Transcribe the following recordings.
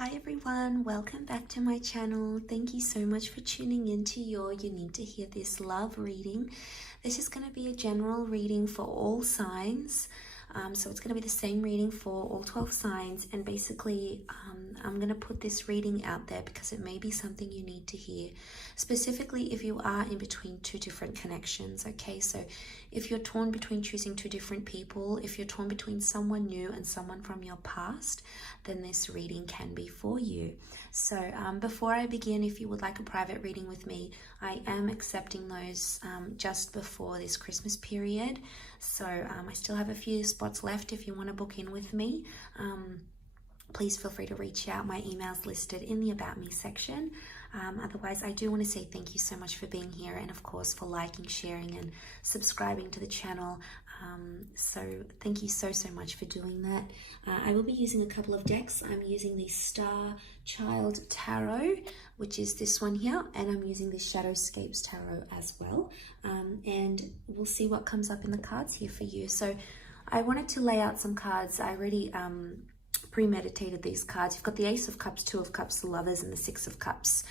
Hi everyone, welcome back to my channel. Thank you so much for tuning into your You Need to Hear This Love reading. This is going to be a general reading for all signs. So it's going to be the same reading for all 12 signs, and basically I'm going to put this reading out there because it may be something you need to hear, specifically if you are in between two different connections. Okay, so if you're torn between choosing two different people, if you're torn between someone new and someone from your past, then this reading can be for you. So before I begin, if you would like a private reading with me, I am accepting those just before this Christmas period. So I still have a few spots left if you want to book in with me. Please feel free to reach out. My email's listed in the About Me section. Otherwise, I do want to say thank you so much for being here, and of course for liking, sharing and subscribing to the channel. So thank you so much for doing that. I will be using a couple of decks. I'm using the Star Child Tarot, which is this one here, and I'm using the Shadowscapes Tarot as well. And we'll see what comes up in the cards here for you. So I wanted to lay out some cards. I already premeditated these cards. You've got the Ace of Cups, Two of Cups, the Lovers, and the Six of Cups.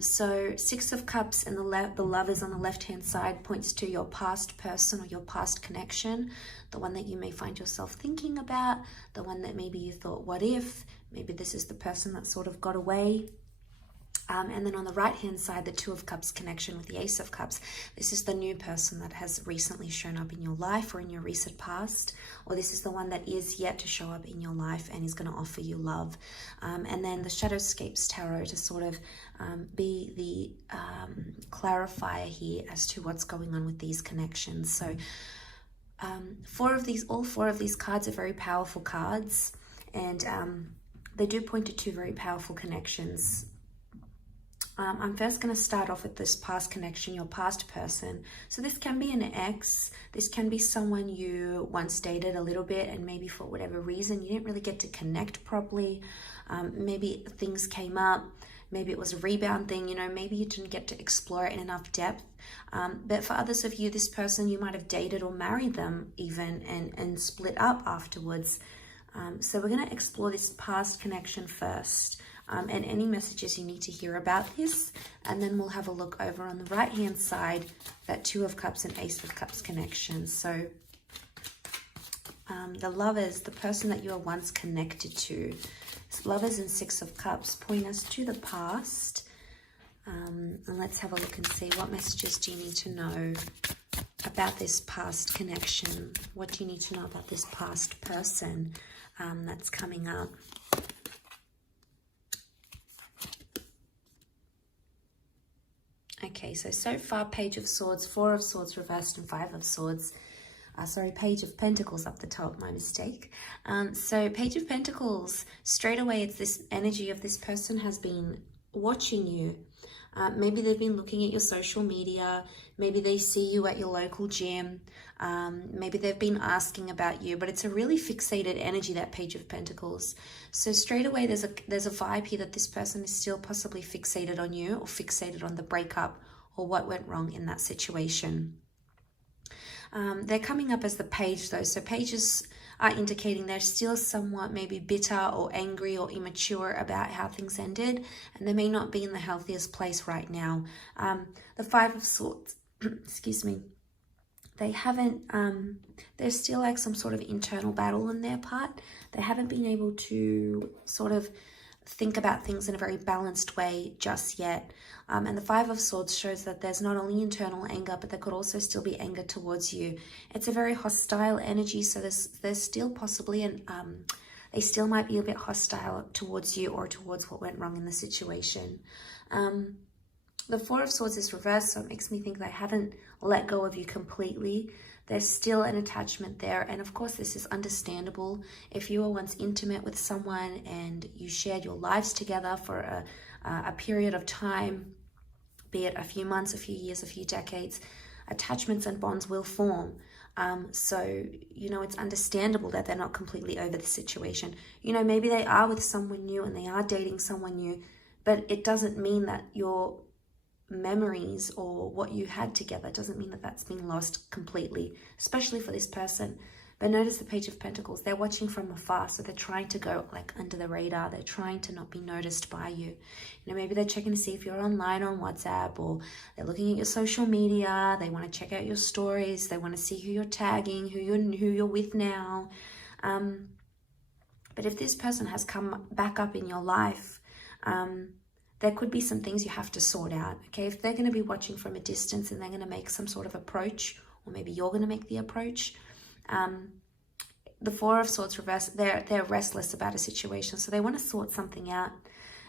So Six of Cups and the Lovers on the left hand side points to your past person or your past connection, the one that you may find yourself thinking about, the one that maybe you thought, what if? Maybe this is the person that sort of got away. And then on the right hand side, the Two of Cups connection with the Ace of Cups. This is the new person that has recently shown up in your life or in your recent past, or this is the one that is yet to show up in your life and is going to offer you love. And then the Shadowscapes Tarot to sort of be the clarifier here as to what's going on with these connections. So all four of these cards are very powerful cards, and they do point to two very powerful connections. I'm first going to start off with this past connection, your past person. So this can be an ex, this can be someone you once dated a little bit, and maybe for whatever reason you didn't really get to connect properly. Maybe things came up, maybe it was a rebound thing, maybe you didn't get to explore it in enough depth. But for others of you, this person, you might have dated or married them even and split up afterwards. So we're going to explore this past connection first. And any messages you need to hear about this, and then we'll have a look over on the right hand side, that Two of Cups and Ace of Cups connection. So the Lovers, the person that you were once connected to, Lovers and Six of Cups point us to the past. And let's have a look and see, what messages do you need to know about this past connection? What do you need to know about this past person that's coming up? Okay, so far, Page of Swords, Four of Swords reversed, and Five of Swords. Page of Pentacles up the top, my mistake. So Page of Pentacles, straight away, it's this energy of this person has been watching you. Maybe they've been looking at your social media. Maybe they see you at your local gym. Maybe they've been asking about you, but it's a really fixated energy, that Page of Pentacles. So straight away, there's a vibe here that this person is still possibly fixated on you, or fixated on the breakup or what went wrong in that situation. They're coming up as the Page though. So pages are indicating they're still somewhat maybe bitter or angry or immature about how things ended, and they may not be in the healthiest place right now. The Five of Swords, excuse me, they haven't, there's still like some sort of internal battle on their part. They haven't been able to sort of think about things in a very balanced way just yet. And the Five of Swords shows that there's not only internal anger, but there could also still be anger towards you. It's a very hostile energy, so there's still possibly they still might be a bit hostile towards you or towards what went wrong in the situation. The Four of Swords is reversed, so it makes me think they haven't let go of you completely. There's still an attachment there, and of course this is understandable. If you were once intimate with someone and you shared your lives together for a period of time, be it a few months, a few years, a few decades, attachments and bonds will form. So, it's understandable that they're not completely over the situation. Maybe they are with someone new and they are dating someone new, but it doesn't mean that your memories or what you had together doesn't mean that that's been lost completely, especially for this person. But notice the Page of Pentacles, they're watching from afar, so they're trying to go like under the radar. They're trying to not be noticed by you. You know, maybe they're checking to see if you're online on WhatsApp, or they're looking at your social media. They want to check out your stories. They want to see who you're tagging, who you're with now. But if this person has come back up in your life, there could be some things you have to sort out, okay? If they're going to be watching from a distance and they're going to make some sort of approach, or maybe you're going to make the approach, the Four of Swords reverse, they're restless about a situation, so they want to sort something out.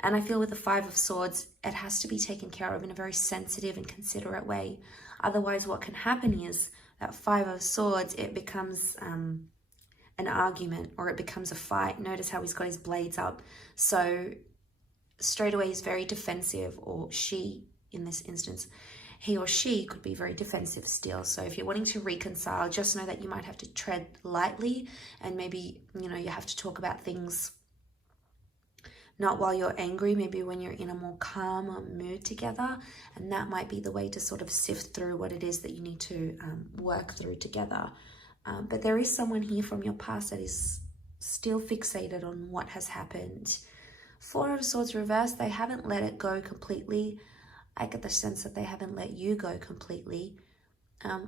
And I feel with the Five of Swords, it has to be taken care of in a very sensitive and considerate way. Otherwise, what can happen is that Five of Swords, it becomes an argument, or it becomes a fight. Notice how he's got his blades up. So straight away he's very defensive, or she, in this instance, he or she could be very defensive still. So if you're wanting to reconcile, just know that you might have to tread lightly, and maybe, you know, you have to talk about things not while you're angry, maybe when you're in a more calm mood together, and that might be the way to sort of sift through what it is that you need to work through together. But there is someone here from your past that is still fixated on what has happened. Four of Swords reversed, they haven't let it go completely. I get the sense that they haven't let you go completely.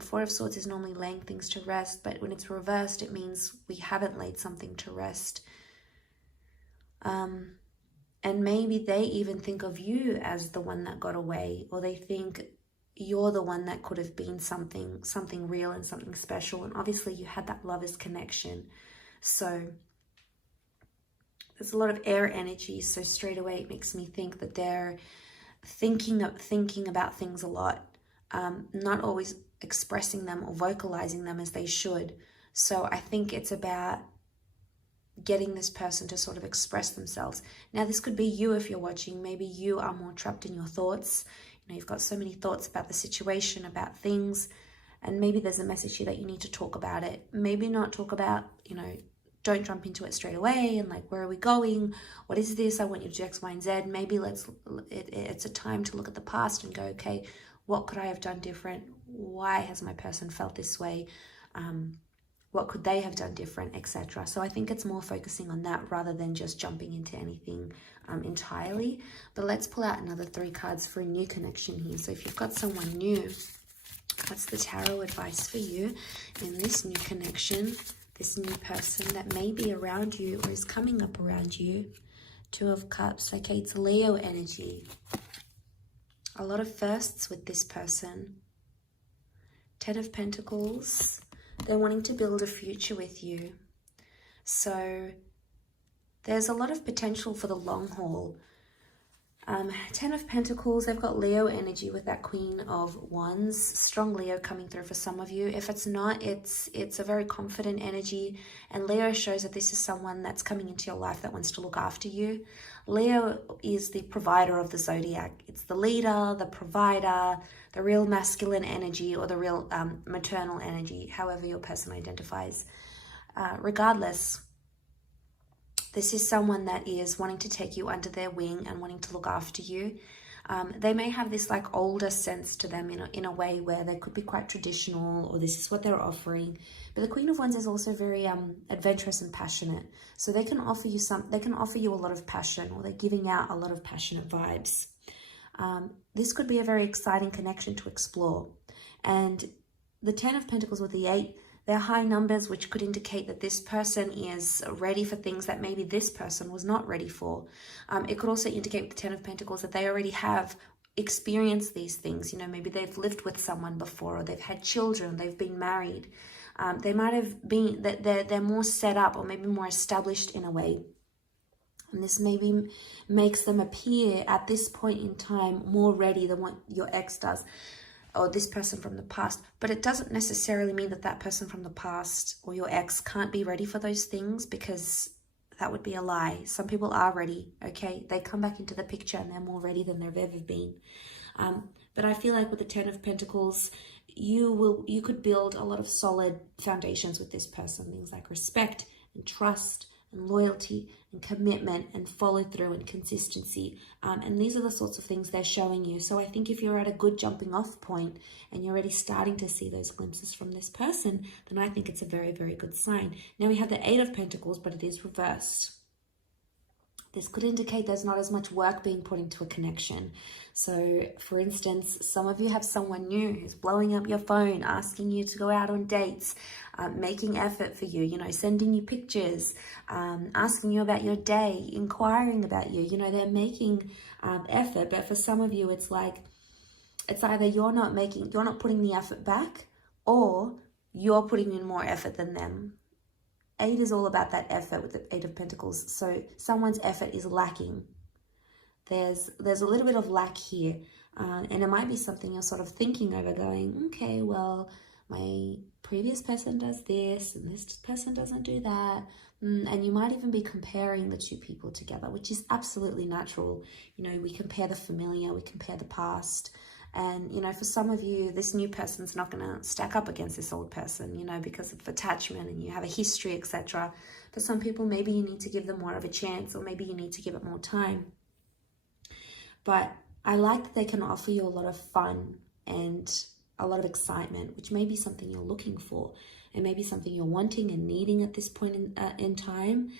Four of Swords is normally laying things to rest, but when it's reversed, it means we haven't laid something to rest. And maybe they even think of you as the one that got away, or they think you're the one that could have been something real and something special. And obviously you had that lover's connection. So there's a lot of air energy. So straight away it makes me think that they're thinking about things a lot, not always expressing them or vocalizing them as they should. So I think it's about getting this person to sort of express themselves. Now, this could be you if you're watching. Maybe you are more trapped in your thoughts. You know, you've got so many thoughts about the situation, about things, and maybe there's a message here that you need to talk about it. Maybe not talk about, you know, don't jump into it straight away and like, where are we going? What is this? I want you to do X, Y, and Z. Maybe it's a time to look at the past and go, okay, what could I have done different? Why has my person felt this way? What could they have done different, etc. So I think it's more focusing on that rather than just jumping into anything entirely. But let's pull out another 3 cards for a new connection here. So if you've got someone new, what's the tarot advice for you in this new connection, this new person that may be around you or is coming up around you? 2 of Cups. Okay, it's Leo energy. A lot of firsts with this person. 10 of Pentacles. They're wanting to build a future with you. So there's a lot of potential for the long haul. 10 of Pentacles, they've got Leo energy with that Queen of Wands. Strong Leo coming through for some of you. If it's not, it's a very confident energy. And Leo shows that this is someone that's coming into your life that wants to look after you. Leo is the provider of the zodiac. It's the leader, the provider, the real masculine energy, or the real maternal energy, however your person identifies. Regardless, this is someone that is wanting to take you under their wing and wanting to look after you. They may have this like older sense to them in a way where they could be quite traditional, or this is what they're offering. But the Queen of Wands is also very adventurous and passionate. So they can offer you a lot of passion, or they're giving out a lot of passionate vibes. This could be a very exciting connection to explore. And the 10 of Pentacles with the 8, they're high numbers, which could indicate that this person is ready for things that maybe this person was not ready for. It could also indicate with the 10 of Pentacles that they already have experienced these things. You know, maybe they've lived with someone before, or they've had children, they've been married. They might have been, that they're more set up, or maybe more established in a way. And this maybe makes them appear at this point in time more ready than what your ex does, or this person from the past. But it doesn't necessarily mean that that person from the past or your ex can't be ready for those things, because that would be a lie. Some people are ready, okay? They come back into the picture and they're more ready than they've ever been. But I feel like with the 10 of Pentacles, you could build a lot of solid foundations with this person. Things like respect and trust and loyalty and commitment and follow through and consistency. And these are the sorts of things they're showing you. So I think if you're at a good jumping off point and you're already starting to see those glimpses from this person, then I think it's a very, very good sign. Now we have the Eight of Pentacles, but it is reversed. This could indicate there's not as much work being put into a connection. So, for instance, some of you have someone new who's blowing up your phone, asking you to go out on dates, making effort for you, you know, sending you pictures, asking you about your day, inquiring about you. You know, they're making effort, but for some of you, it's like, it's either you're not putting the effort back, or you're putting in more effort than them. Eight is all about that effort with the Eight of Pentacles. So someone's effort is lacking. There's a little bit of lack here. And it might be something you're sort of thinking over, going, okay, well, my previous person does this and this person doesn't do that. And you might even be comparing the two people together, which is absolutely natural. You know, we compare the familiar, we compare the past. And, you know, for some of you, this new person's not going to stack up against this old person, you know, because of attachment and you have a history, etc. For some people, maybe you need to give them more of a chance, or maybe you need to give it more time. But I like that they can offer you a lot of fun and a lot of excitement, which may be something you're looking for. It may be something you're wanting and needing at this point in time.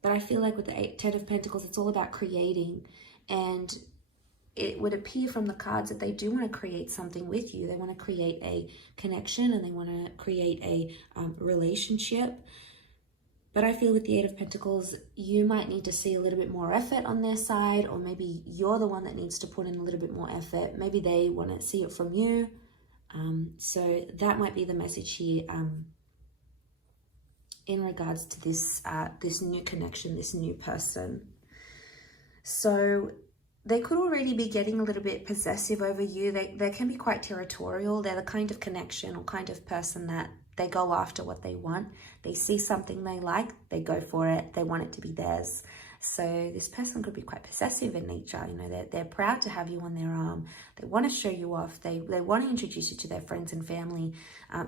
But I feel like with the Ten of Pentacles, it's all about creating. And it would appear from the cards that they do want to create something with you. They want to create a connection and they want to create a relationship. But I feel with the Eight of Pentacles, you might need to see a little bit more effort on their side, or maybe you're the one that needs to put in a little bit more effort. Maybe they want to see it from you. So that might be the message here in regards to this, this new connection, this new person. So they could already be getting a little bit possessive over you. They can be quite territorial. They're the kind of connection or kind of person that they go after what they want. They see something they like, they go for it. They want it to be theirs. So this person could be quite possessive in nature. You know, they're proud to have you on their arm. They want to show you off. They want to introduce you to their friends and family.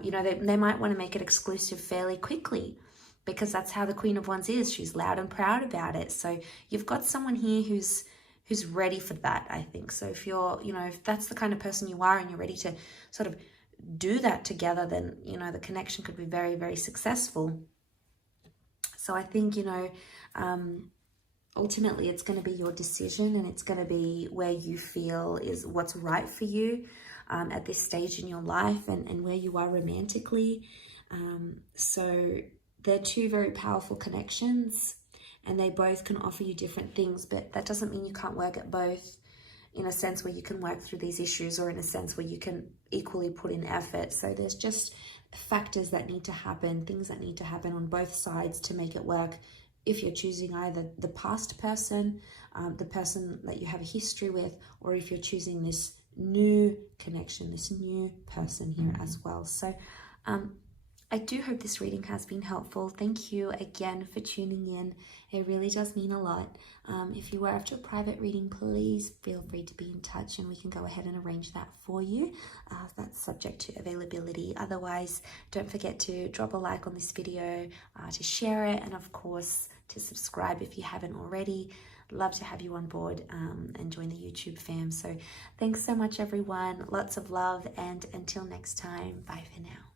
You know, they might want to make it exclusive fairly quickly, because that's how the Queen of Wands is. She's loud and proud about it. So you've got someone here who's ready for that, I think. So if you're, you know, if that's the kind of person you are and you're ready to sort of do that together, then, you know, the connection could be very, very successful. So I think, you know, ultimately it's going to be your decision, and it's going to be where you feel is what's right for you at this stage in your life, and where you are romantically. So they're two very powerful connections, and they both can offer you different things, but that doesn't mean you can't work at both, in a sense where you can work through these issues, or in a sense where you can equally put in effort. So there's just factors that need to happen, things that need to happen on both sides to make it work. If you're choosing either the past person, the person that you have a history with, or if you're choosing this new connection, this new person here as well. So I do hope this reading has been helpful. Thank you again for tuning in. It really does mean a lot. If you were after a private reading, please feel free to be in touch and we can go ahead and arrange that for you. That's subject to availability. Otherwise, don't forget to drop a like on this video, to share it, and of course, to subscribe if you haven't already. Love to have you on board and join the YouTube fam. So thanks so much, everyone. Lots of love, and until next time, bye for now.